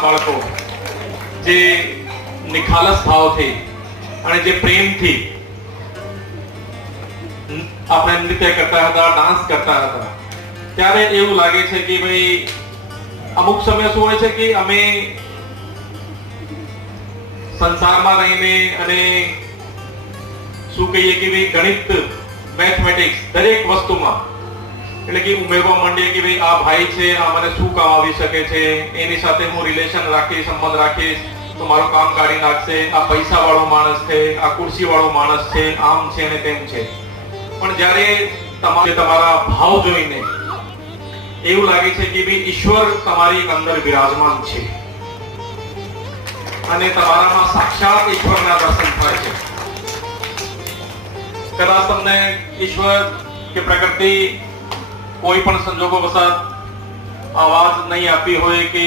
નાના બાળકો જે નિખાલસ ભાવથી અને જે પ્રેમથી આપણે નૃત્ય કરતા હતા, ડાન્સ કરતા હતા, ત્યારે એવું લાગે છે કે ભાઈ અમુક સમય શું હોય છે કે અમે સંસારમાં રહીને અને શું કહીએ કે ભાઈ ગણિત, મેથમેટિક્સ દરેક વસ્તુમાં એટલે કે ઉમેરવા માંડીએ કે ભાઈ આ ભાઈ છે, આ મને શું કામ આવી શકે છે, એની સાથે હું રિલેશન રાખીશ, સંબંધ રાખીશ તો મારું કામ કાઢી નાખશે, આ પૈસા વાળો માણસ છે, આ ખુરશી વાળો માણસ છે, આમ છે ને તેમ છે. પણ જ્યારે તમારા ભાવ જોઈને એવું લાગે છે કે ભાઈ ઈશ્વર તમારી અંદર વિરાજમાન છે અને તમારામાં સાક્ષાત ઈશ્વરના દર્શન થાય છે. કદાચ તમને ઈશ્વર કે પ્રકૃતિ કોઈ પણ સંજોગો વસાત આવાજ નહીં આપી હોય કે